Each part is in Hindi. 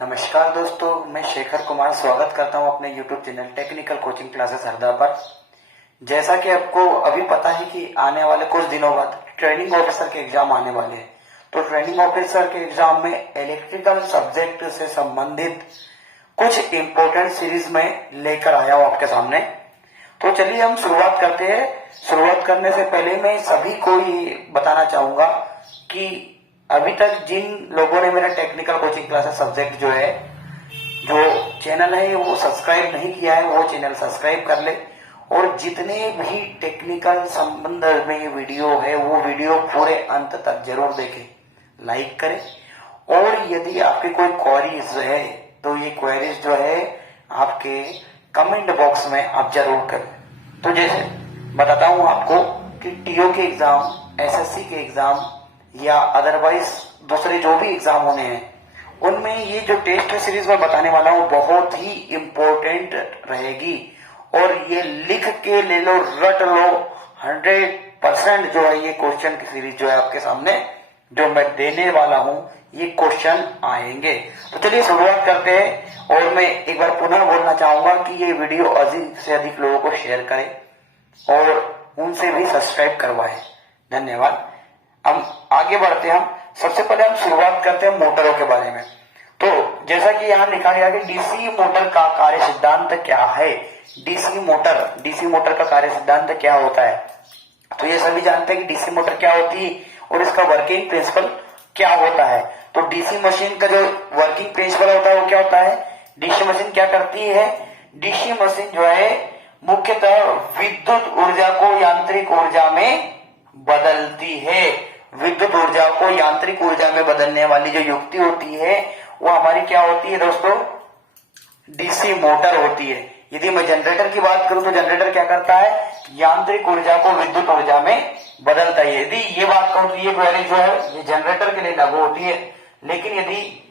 नमस्कार दोस्तों, मैं शेखर कुमार स्वागत करता हूं अपने YouTube channel technical coaching classes Harda पर। जैसा कि आपको अभी पता है कि आने वाले कुछ दिनों बाद ट्रेनिंग ऑफिसर के एग्जाम आने वाले हैं। तो ट्रेनिंग ऑफिसर के एग्जाम में इलेक्ट्रिकल सब्जेक्ट से संबंधित कुछ इम्पोर्टेंट सीरीज में लेकर आया हूं आपके सामने। तो चलिए हम शुरुआत करते हैं। शुरुआत करने से पहले मैं सभी को ये बताना चाहूंगा कि अभी तक जिन लोगों ने मेरा टेक्निकल कोचिंग क्लासेस सब्जेक्ट जो चैनल है वो सब्सक्राइब नहीं किया है, वो चैनल सब्सक्राइब कर ले। और जितने भी टेक्निकल संबंध में वीडियो है वो वीडियो पूरे अंत तक जरूर देखें, लाइक करें। और यदि आपके कोई क्वेरीज है तो ये क्वेरीज जो है आपके कमेंट बॉक्स में आप जरूर करें। तो जैसे बताता हूं आपको कि टीओ के एग्जाम, एसएससी के एग्जाम या अदरवाइज दूसरे जो भी एग्जाम होने हैं उनमें ये जो टेस्ट सीरीज में बताने वाला हूं बहुत ही इम्पोर्टेंट रहेगी। और ये लिख के ले लो, रट लो, 100% जो है ये क्वेश्चन की सीरीज जो है आपके सामने जो मैं देने वाला हूं ये क्वेश्चन आएंगे। तो चलिए शुरुआत करते हैं। और मैं एक बार पुनः बोलना चाहूंगा कि ये वीडियो अधिक से अधिक लोगों को शेयर करें और उनसे भी सब्सक्राइब करवाएं। धन्यवाद। हम आगे बढ़ते हैं। हम सबसे पहले हम शुरुआत करते हैं मोटरों के बारे में। तो जैसा कि यहाँ लिखा गया कि डीसी मोटर का कार्य सिद्धांत क्या है। डीसी मोटर का कार्य सिद्धांत क्या होता है। तो ये सभी जानते हैं कि डीसी मोटर क्या होती है और इसका वर्किंग प्रिंसिपल क्या होता है। तो डीसी मशीन का जो वर्किंग प्रिंसिपल होता है वो क्या होता है। डीसी मशीन क्या करती है। डीसी मशीन जो है मुख्यतः विद्युत ऊर्जा को यांत्रिक ऊर्जा में बदलती है। विद्युत ऊर्जा को यांत्रिक ऊर्जा में बदलने वाली जो युक्ति होती है वो हमारी क्या होती है दोस्तों, डीसी मोटर होती है। यदि मैं जनरेटर की बात करूं तो जनरेटर क्या करता है, यांत्रिक ऊर्जा को विद्युत ऊर्जा में बदलता है। यदि ये बात कहूं तो ये क्वेरी जो है ये जनरेटर के लिए लागू होती है। लेकिन यदि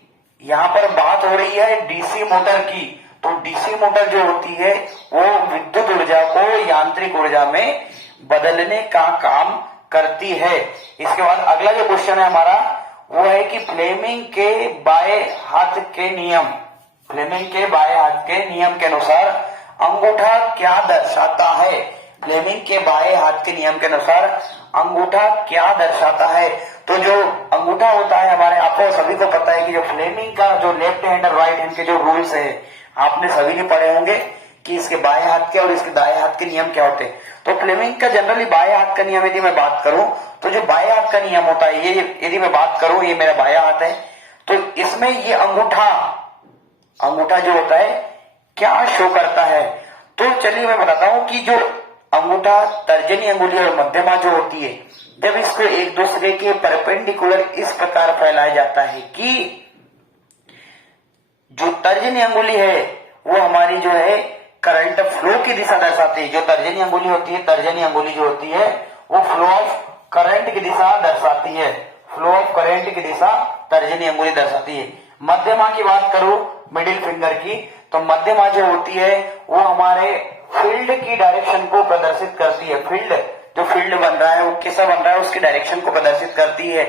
यहाँ पर बात हो रही है डीसी मोटर की, तो डीसी मोटर जो होती है वो विद्युत ऊर्जा को यांत्रिक ऊर्जा में बदलने का काम करती है। इसके बाद अगला जो क्वेश्चन है हमारा वो है कि फ्लेमिंग के बाएं हाथ के नियम के अनुसार अंगूठा क्या दर्शाता है। फ्लेमिंग के बाएं हाथ के नियम के अनुसार अंगूठा क्या दर्शाता है। तो जो अंगूठा होता है हमारे, आपको सभी को पता है कि जो फ्लेमिंग का जो लेफ्ट हैंड और राइट हैंड के जो रूल्स है आपने सभी ने पढ़े होंगे कि इसके बाएं हाथ के और इसके दाएं हाथ के नियम क्या होते हैं। तो फ्लेमिंग का जनरली बाएं हाथ का नियम यदि मैं बात करूं तो जो बाएं हाथ का नियम होता है ये यदि मैं बात करूं, ये मेरा बायां हाथ है तो इसमें ये अंगूठा जो होता है क्या शो करता है। तो चलिए मैं बताता हूं कि जो अंगूठा, तर्जनी अंगुली और मध्यमा जो होती है, जब इसको एक दूसरे के परपेंडिकुलर इस प्रकार फैलाया जाता है कि जो तर्जनी अंगुली है वो हमारी जो है करंट फ्लो की दिशा दर्शाती है। जो तर्जनी अंगुली होती है, तर्जनी अंगुली जो होती है वो फ्लो ऑफ करंट की दिशा दर्शाती है। फ्लो ऑफ करंट की दिशा तर्जनी अंगुली दर्शाती है। मध्यमा की बात करूं, मिडिल फिंगर की, तो मध्यमा जो होती है वो हमारे फील्ड की डायरेक्शन को प्रदर्शित करती है। जो फील्ड बन रहा है वो कैसा बन रहा है उसकी डायरेक्शन को प्रदर्शित करती है।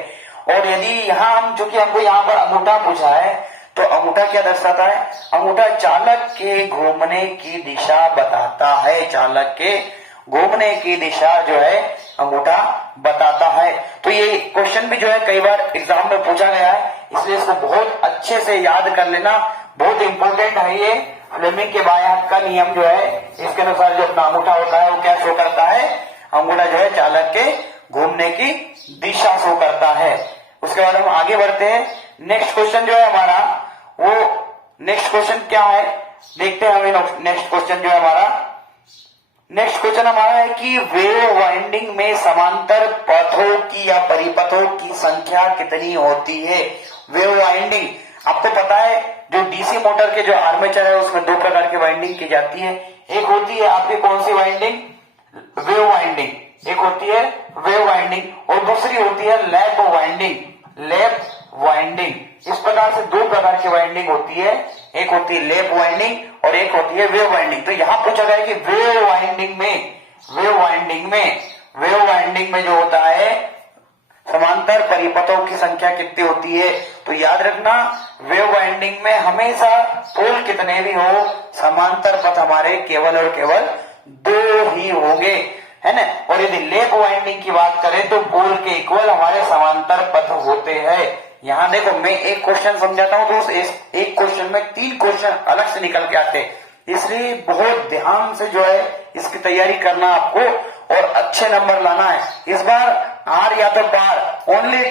और यदि यहाँ हम, चूंकि हमको यहाँ पर अंगूठा पूछा है, तो अंगूठा क्या दर्शाता है। अंगूठा चालक के घूमने की दिशा बताता है। चालक के घूमने की दिशा जो है अंगूठा बताता है। तो ये क्वेश्चन भी जो है कई बार एग्जाम में पूछा गया है, इसलिए इसको बहुत अच्छे से याद कर लेना, बहुत इंपॉर्टेंट है ये। फ्लेमिंग के बाएं हाथ का नियम जो है इसके अनुसार जो अपना अंगूठा होता है वो क्या शो करता है, अंगूठा जो है चालक के घूमने की दिशा शो करता है। उसके बाद हम आगे बढ़ते हैं। नेक्स्ट क्वेश्चन जो है हमारा वो नेक्स्ट क्वेश्चन क्या है देखते हैं हमें। नेक्स्ट क्वेश्चन जो है हमारा है कि वेव वाइंडिंग में समांतर पथों की या परिपथों की संख्या कितनी होती है। वेव वाइंडिंग, आपको पता है जो डीसी मोटर के जो आर्मेचर है उसमें दो प्रकार की वाइंडिंग की जाती है। एक होती है आपकी कौन सी वाइंडिंग, वेव वाइंडिंग। एक होती है वेव वाइंडिंग और दूसरी होती है लैप वाइंडिंग। इस प्रकार से दो प्रकार की वाइंडिंग होती है, एक होती है लैप वाइंडिंग और एक होती है वेव वाइंडिंग। तो यहां पूछा गया कि वेव वाइंडिंग में जो होता है समांतर परिपथों की संख्या कितनी होती है? तो याद रखना वेव वाइंडिंग में हमेशा पोल कितने भी हो, समांतर पथ हमारे केवल और केवल 2 ही होंगे, है ना। और यदि लैप वाइंडिंग की बात करें तो पोल के इक्वल हमारे समांतर पथ होते हैं। यहाँ देखो मैं एक क्वेश्चन समझाता हूं तो उस एक क्वेश्चन में 3 क्वेश्चन अलग से निकल के आते हैं, इसलिए बहुत ध्यान से जो है इसकी तैयारी करना आपको और अच्छे नंबर लाना है। इस बार आर या तो पार, ओनली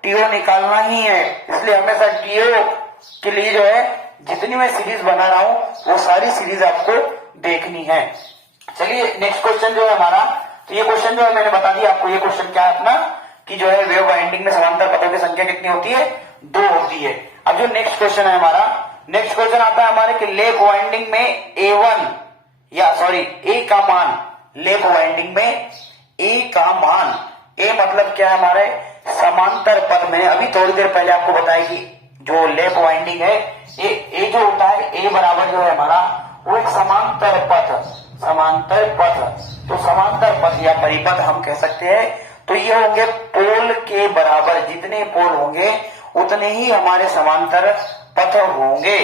टीओ निकालना ही है, इसलिए हमेशा टीओ के लिए जो है जितनी मैं सीरीज बना रहा हूं वो सारी सीरीज आपको देखनी है। चलिए नेक्स्ट क्वेश्चन जो है हमारा, तो ये क्वेश्चन जो है मैंने बता दिया आपको, ये क्वेश्चन क्या है अपना कि जो है वेव वाइंडिंग में समांतर पथों की संख्या कितनी होती है? 2 होती है। अब जो नेक्स्ट क्वेश्चन है हमारा, नेक्स्ट क्वेश्चन आता है हमारे कि लैप वाइंडिंग में ए का मान, लैप वाइंडिंग में ए का मान, ए मतलब क्या है हमारे समांतर पथ। मैंने अभी थोड़ी देर पहले आपको बताया कि जो लैप वाइंडिंग है ए जो होता है, ए बराबर जो है हमारा वो एक समांतर पथ, तो समांतर पथ या परिपथ हम कह सकते हैं। तो ये होंगे पोल के बराबर, जितने पोल होंगे उतने ही हमारे समांतर पथ होंगे।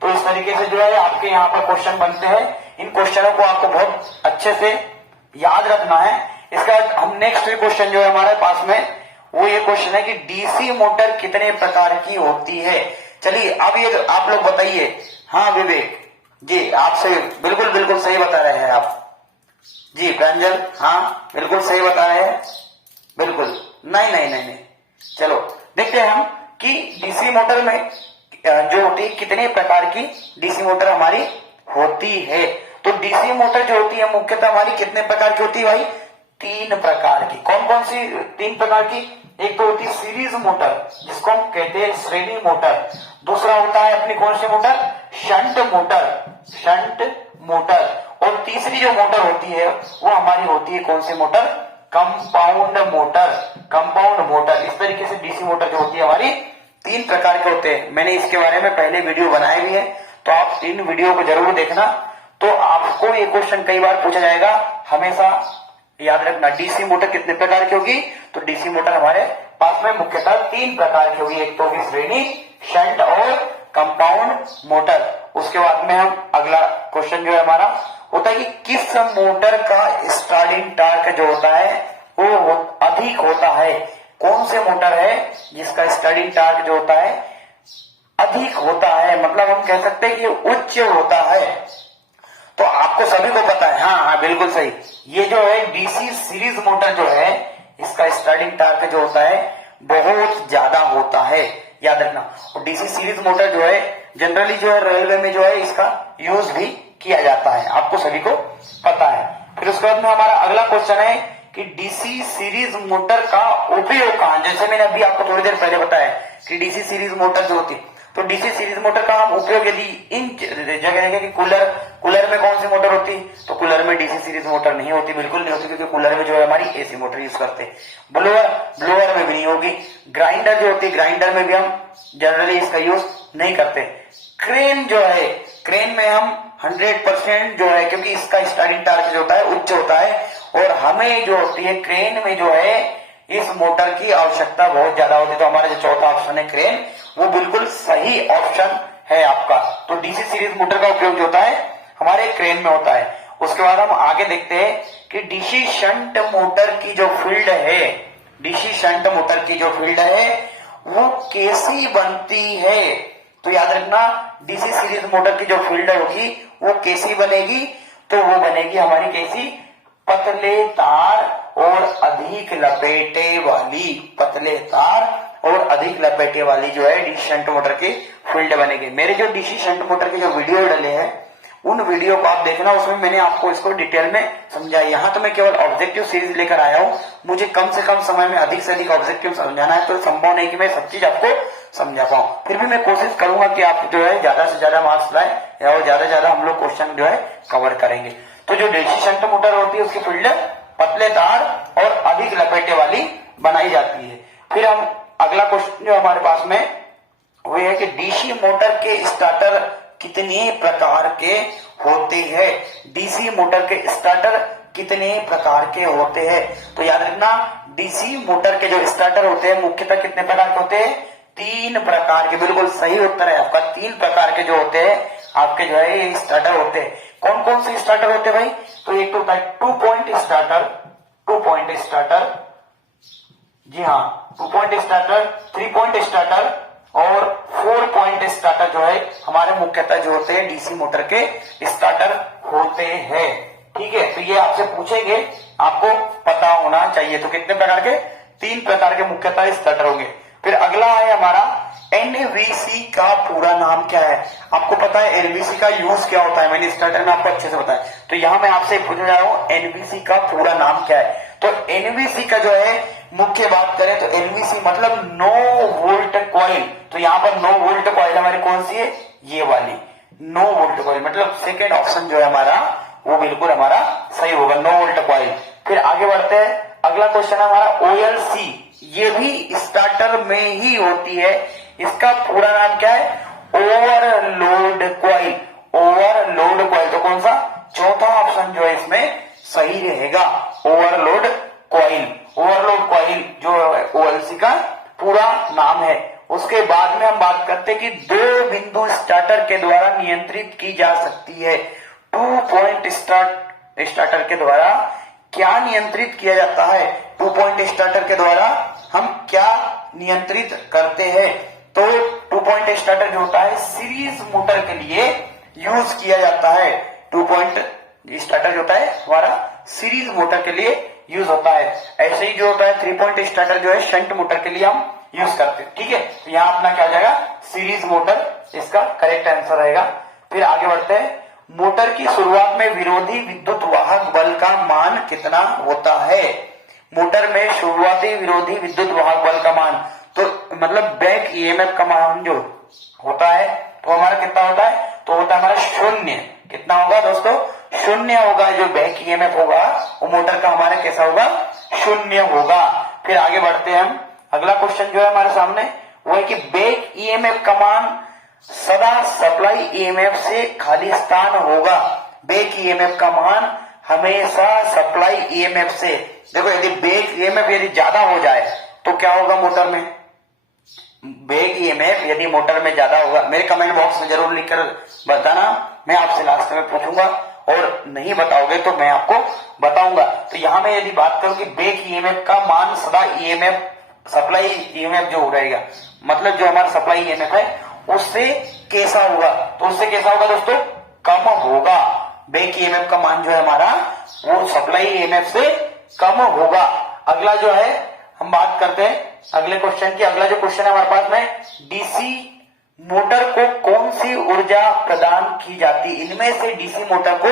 तो इस तरीके से जो है आपके यहाँ पर क्वेश्चन बनते हैं। इन क्वेश्चनों को आपको बहुत अच्छे से याद रखना है। इसका हम नेक्स्ट क्वेश्चन जो है हमारे पास में वो ये क्वेश्चन है कि डीसी मोटर कितने प्रकार की होती है। चलिए अब ये आप लोग बताइए। हाँ विवेक जी, आपसे बिल्कुल सही बता रहे हैं आप जी। प्रांजल हाँ बिल्कुल सही बता रहे हैं, बिल्कुल नहीं। चलो देखते हैं हम कि डीसी मोटर में जो होती है कितने प्रकार की डीसी मोटर हमारी होती है। तो डीसी मोटर जो होती है मुख्यतः हमारी कितने प्रकार की होती है भाई? 3 प्रकार की। कौन कौन सी 3 प्रकार की? एक तो होती है सीरीज मोटर जिसको हम कहते हैं श्रेणी मोटर, दूसरा होता है अपनी कौन सी मोटर? शंट मोटर, और तीसरी जो मोटर होती है वो हमारी होती है कौन सी मोटर? Compound motor. इस तरीके से डीसी मोटर जो होती है हमारी 3 प्रकार के होते हैं। मैंने इसके बारे में पहले वीडियो बनाए भी है, तो आप इन वीडियो को जरूर देखना। तो आपको ये क्वेश्चन कई बार पूछा जाएगा, हमेशा याद रखना डीसी मोटर कितने प्रकार की होगी। तो डीसी मोटर हमारे पास में मुख्यतः 3 प्रकार की होगी, एक तो होगी श्रेणी, शंट और कंपाउंड मोटर। उसके बाद में हम अगला क्वेश्चन जो है हमारा होता है कि किस मोटर का स्टार्टिंग टॉर्क जो होता है वो अधिक होता है? कौन से मोटर है जिसका स्टार्टिंग टॉर्क जो होता है अधिक होता है, मतलब हम कह सकते हैं कि उच्च होता है। तो आपको सभी को पता है, हाँ बिल्कुल सही, ये जो है डीसी सीरीज मोटर जो है इसका स्टार्टिंग टॉर्क जो होता है बहुत ज्यादा होता है, याद रखना। और डीसी सीरीज मोटर जो है जनरली जो है रेलवे में जो है इसका यूज भी किया जाता है, आपको सभी को पता है। फिर उसके बाद में हमारा अगला क्वेश्चन है कि डीसी सीरीज मोटर का उपयोग कहां? जैसे मैंने अभी आपको थोड़ी देर पहले बताया कि डीसी सीरीज मोटर जो होती है, तो डीसी सीरीज मोटर का हम उपयोग यदि इन जगह देखें कि कूलर में कौन सी मोटर होती? तो कूलर में डीसी सीरीज मोटर नहीं होती, बिल्कुल नहीं होती, क्योंकि कूलर में जो है हमारी एसी मोटर यूज करते हैं। ब्लोअर में भी नहीं होगी। ग्राइंडर जो होती है, ग्राइंडर में भी हम जनरली इसका यूज नहीं करते। क्रेन जो है, क्रेन में हम 100% जो है, क्योंकि इसका स्टार्टिंग टॉर्क जो होता है उच्च होता है, और हमें जो होती है क्रेन में जो है इस मोटर की आवश्यकता बहुत ज्यादा होती है। तो हमारा जो चौथा ऑप्शन है क्रेन, वो बिल्कुल सही ऑप्शन है आपका। तो डीसी सीरीज मोटर का उपयोग जो होता है हमारे क्रेन में होता है। उसके बाद हम आगे देखते हैं कि डीसी शंट मोटर की जो फील्ड है, डीसी शंट मोटर की जो फील्ड है वो कैसी बनती है? तो याद रखना डीसी सीरीज मोटर की जो फील्ड होगी वो कैसी बनेगी? तो वो बनेगी हमारी कैसी? पतले तार और अधिक लपेटे वाली, पतले तार और अधिक लपेटे वाली जो है डीसी शंट मोटर की फील्ड बनेगी। मेरे जो डीसी शंट मोटर के जो वीडियो डले हैं उन वीडियो को आप देखना, उसमें मैंने आपको इसको डिटेल में समझाया। यहाँ तो मैं केवल ऑब्जेक्टिव सीरीज लेकर आया हूँ, मुझे कम से कम समय में अधिक से अधिक ऑब्जेक्टिव समझाना है, तो संभव नहीं कि मैं सब चीज आपको समझा पाऊं। फिर भी मैं कोशिश करूंगा कि आप जो है ज्यादा से ज्यादा मार्क्स लाए और ज्यादा से ज्यादा हम लोग क्वेश्चन जो है कवर करेंगे। तो जो डीसी शंट मोटर होती है उसकी फील्ड पतले तार और अधिक लपेटे वाली बनाई जाती है। फिर हम अगला क्वेश्चन जो हमारे पास में वो है कि डीसी मोटर के स्टार्टर कितने प्रकार के होते हैं? डीसी मोटर के स्टार्टर कितने प्रकार के होते हैं? तो याद रखना डीसी मोटर के जो स्टार्टर होते हैं मुख्यतः कितने प्रकार के होते हैं? 3 प्रकार के। बिल्कुल सही उत्तर है आपका, 3 प्रकार के जो होते हैं आपके जो है ये स्टार्टर होते हैं। कौन कौन से स्टार्टर होते हैं भाई? तो एक तो होता है 2 पॉइंट स्टार्टर, 2 पॉइंट स्टार्टर, जी हाँ 2 पॉइंट स्टार्टर, 3 पॉइंट स्टार्टर और 4 पॉइंट स्टार्टर जो है हमारे मुख्यतः जो होते हैं डीसी मोटर के स्टार्टर होते हैं। ठीक है, तो ये आपसे पूछेंगे, आपको पता होना चाहिए। तो कितने प्रकार के? 3 प्रकार के मुख्यतः स्टार्टर होंगे। फिर अगला है हमारा एनवीसी का पूरा नाम क्या है? आपको पता है एनवीसी का यूज क्या होता है, मैंने स्टार्टर में आपको अच्छे से बताया। तो यहां मैं आपसे पूछने जा रहा हूं एनवीसी का पूरा नाम क्या है? तो एनवीसी का जो है मुख्य बात करें तो एनवीसी मतलब नो वोल्ट कॉइल। तो यहाँ पर नो वोल्ट कॉइल हमारी कौन सी है? ये वाली नो वोल्ट कॉइल, मतलब सेकेंड ऑप्शन जो है हमारा वो बिल्कुल हमारा सही होगा, नो वोल्ट कॉइल। फिर आगे बढ़ते हैं, अगला क्वेश्चन है हमारा ओएलसी। ये भी स्टार्टर में ही होती है, इसका पूरा नाम क्या है? Overload coil, overload coil. तो कौन सा? चौथा ऑप्शन जो है इसमें सही रहेगा, ओवरलोड कॉइल। ओवरलोड कॉइल जो ओएलसी का पूरा नाम है। उसके बाद में हम बात करते हैं कि 2 बिंदु स्टार्टर के द्वारा नियंत्रित की जा सकती है। 2 पॉइंट स्टार्टर के द्वारा क्या नियंत्रित किया जाता है? 2 पॉइंट स्टार्टर के द्वारा हम क्या नियंत्रित करते हैं? तो 2 पॉइंट स्टार्टर जो होता है सीरीज मोटर के लिए यूज किया जाता है। 2 पॉइंट स्टार्टर जो होता है हमारा सीरीज मोटर के लिए यूज होता है। ऐसे ही जो होता है 3 पॉइंट स्टार्टर जो है शंट मोटर के लिए हम यूज करते हैं। ठीक है, तो यहाँ अपना क्या हो जाएगा? सीरीज मोटर इसका करेक्ट आंसर रहेगा। फिर आगे बढ़ते हैं, मोटर की शुरुआत में विरोधी विद्युत वाहक बल का मान कितना होता है? मोटर में शुरुआती विरोधी विद्युत वाहक बल का मान, तो मतलब बैक ईएमएफ का मान जो होता है तो हमारा कितना होता है? तो होता है हमारा 0। कितना होगा दोस्तों? 0 होगा। जो बैक ईएमएफ होगा वो मोटर का हमारा कैसा होगा? 0 होगा। फिर आगे बढ़ते हैं हम, अगला क्वेश्चन जो है हमारे सामने वो है कि बैक ईएमएफ का मान सदा सप्लाई ईएमएफ से खाली स्थान होगा। बैक ईएमएफ का मान हमेशा सप्लाई ईएमएफ से, देखो यदि बैक ईएमएफ यदि ज्यादा हो जाए तो क्या होगा मोटर में? बैक ईएमएफ यदि मोटर में ज्यादा होगा, मेरे कमेंट बॉक्स में जरूर लिखकर बताना, मैं आपसे लास्ट में पूछूंगा, और नहीं बताओगे तो मैं आपको बताऊंगा। तो यहां मैं यदि बात करूं कि बैक ईएमएफ का मान सदा ईएमएफ सप्लाई ईएमएफ जो रहेगा, मतलब जो हमारा सप्लाई ईएमएफ है उससे कैसा होगा? तो उससे कैसा होगा दोस्तों? कम होगा। बैक ईएमएफ का मान जो है हमारा वो सप्लाई ईएमएफ से कम होगा। अगला जो है हम बात करते हैं अगले क्वेश्चन की। अगला जो क्वेश्चन है हमारे पास में, डीसी मोटर को कौन सी ऊर्जा प्रदान की जाती? इनमें से डीसी मोटर को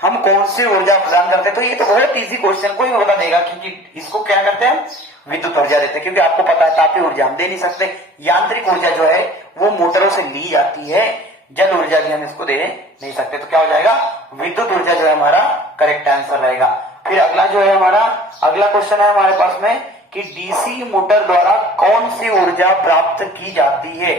हम कौन सी ऊर्जा प्रदान करते हैं? तो ये तो बहुत इजी क्वेश्चन, कोई बता देगा, क्योंकि इसको क्या करते हैं? विद्युत ऊर्जा देते हैं, क्योंकि आपको पता है तापीय ऊर्जा हम दे नहीं सकते। यांत्रिक ऊर्जा जो है वो मोटरों से ली जाती है, जल ऊर्जा भी हम इसको दे नहीं सकते। तो क्या हो जाएगा? विद्युत ऊर्जा जो है हमारा करेक्ट आंसर रहेगा। फिर अगला जो है हमारा अगला क्वेश्चन है हमारे पास में कि डीसी मोटर द्वारा कौन सी ऊर्जा प्राप्त की जाती है?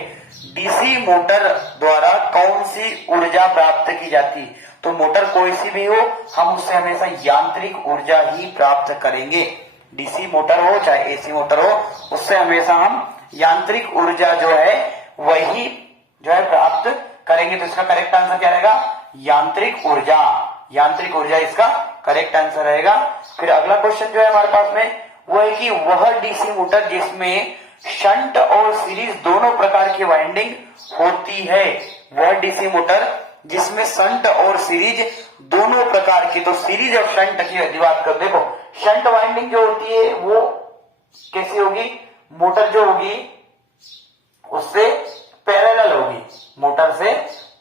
डीसी मोटर द्वारा कौन सी ऊर्जा प्राप्त की जाती? तो मोटर कोई सी भी हो हम उससे हमेशा यांत्रिक ऊर्जा ही प्राप्त करेंगे। डीसी मोटर हो चाहे एसी मोटर हो, उससे हमेशा हम यांत्रिक ऊर्जा जो है वही जो है प्राप्त करेंगे। तो इसका करेक्ट आंसर क्या रहेगा? यांत्रिक ऊर्जा। यांत्रिक ऊर्जा इसका करेक्ट आंसर रहेगा। फिर अगला क्वेश्चन जो है हमारे पास में वो है कि वह डीसी मोटर जिसमें शंट और सीरीज दोनों प्रकार की वाइंडिंग होती है, वह डीसी मोटर जिसमें शंट और सीरीज दोनों प्रकार की, तो सीरीज और शंट की यदि बात कर, देखो शंट वाइंडिंग जो होती है वो कैसी होगी? मोटर जो होगी उससे पैरेलल होगी, मोटर से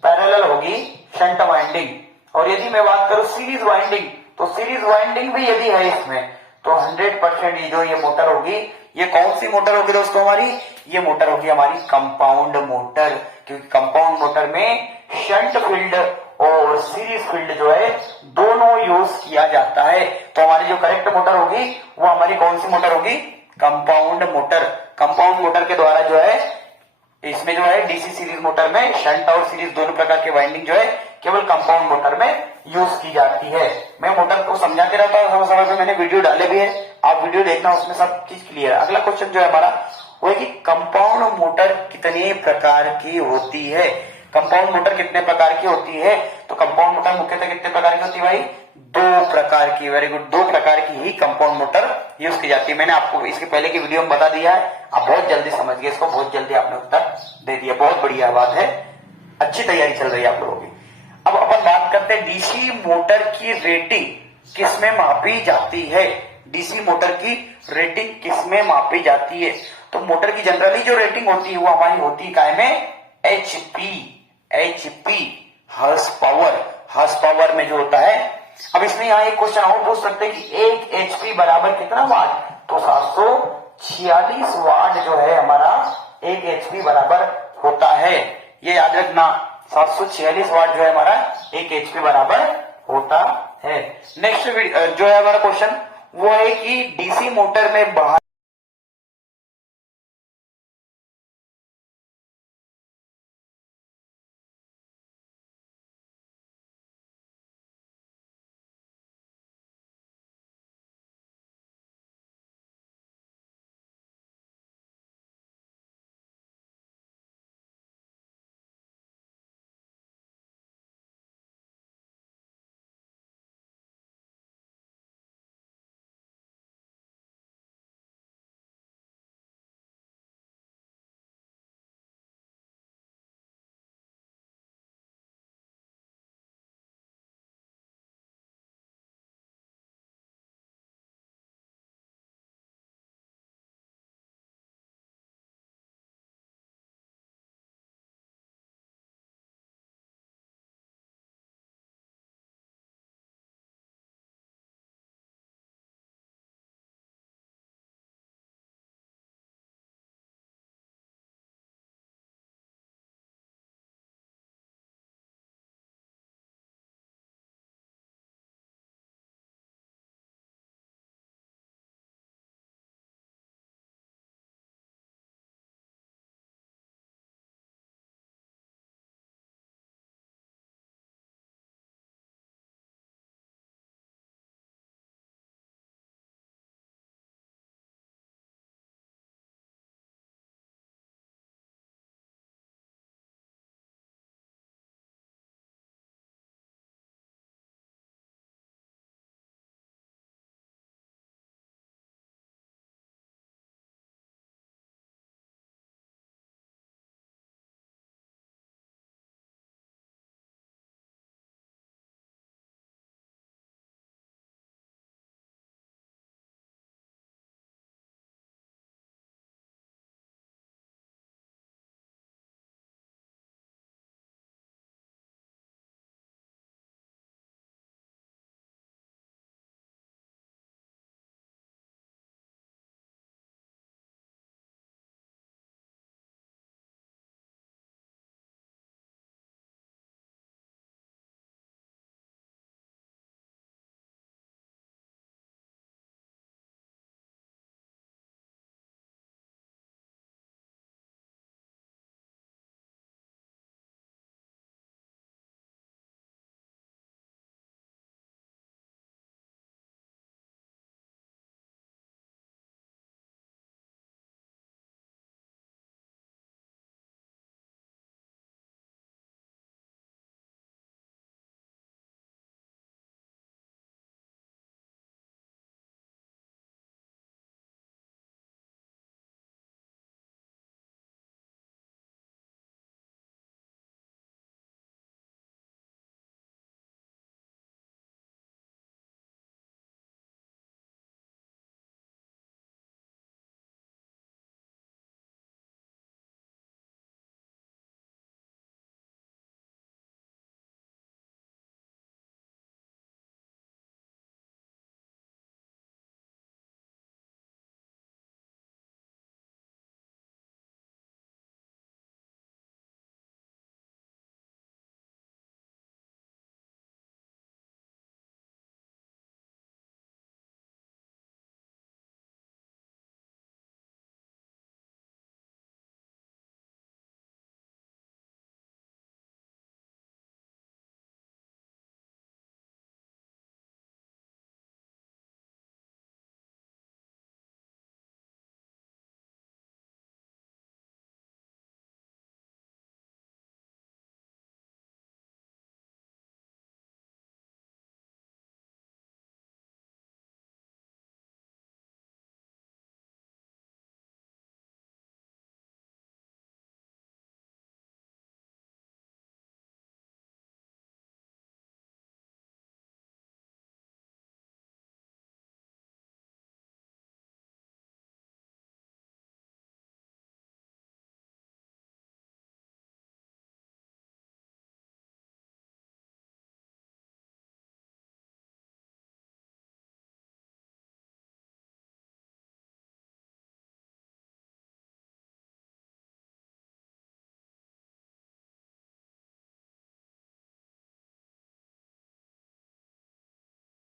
पैरेलल होगी शंट वाइंडिंग। और यदि मैं बात करूं सीरीज वाइंडिंग, तो सीरीज वाइंडिंग भी यदि है इसमें तो 100% जो ये मोटर होगी, ये कौन सी मोटर होगी दोस्तों? हमारी ये मोटर होगी हमारी कंपाउंड मोटर, क्योंकि कंपाउंड मोटर में शंट फील्ड और सीरीज फील्ड जो है दोनों यूज किया जाता है। तो हमारी जो करेक्ट मोटर होगी वो हमारी कौन सी मोटर होगी? Compound motor. कंपाउंड मोटर के द्वारा जो है इसमें जो है डीसी सीरीज मोटर में शंट और सीरीज दोनों प्रकार के वाइंडिंग जो है केवल कंपाउंड मोटर में यूज की जाती है। मैं मोटर को समझाते रहता हूँ, समय समय पे मैंने वीडियो डाले भी है, आप वीडियो देखना, उसमें सब चीज क्लियर है। अगला क्वेश्चन जो है हमारा वो है कि कंपाउंड मोटर कितने प्रकार की होती है। कंपाउंड मोटर कितने प्रकार की होती है? तो कंपाउंड मोटर मुख्यतः कितने प्रकार की होती है भाई? 2 प्रकार की। वेरी गुड, 2 प्रकार की ही कंपाउंड मोटर यूज की जाती है। मैंने आपको इसके पहले की वीडियो में बता दिया है, आप बहुत जल्दी समझ गए इसको, बहुत जल्दी आपने उत्तर दे दिया, बहुत बढ़िया बात है, अच्छी तैयारी चल रही है आप लोगों की। अब अपन बात करते हैं डीसी मोटर की रेटिंग किसमें मापी जाती है। डीसी मोटर की रेटिंग किसमें मापी जाती है? तो मोटर की जनरली जो रेटिंग होती है वो हमारी होती है काय में? एचपी हॉर्स पावर में जो होता है। अब इसमें यहाँ एक क्वेश्चन और पूछ सकते हैं कि 1 एचपी बराबर कितना वाट? तो 746 वाट जो है हमारा 1 एचपी बराबर होता है, ये याद रखना। 746 वाट जो है हमारा 1 एचपी बराबर होता है। नेक्स्ट जो है हमारा क्वेश्चन वो है कि डीसी मोटर में बाहर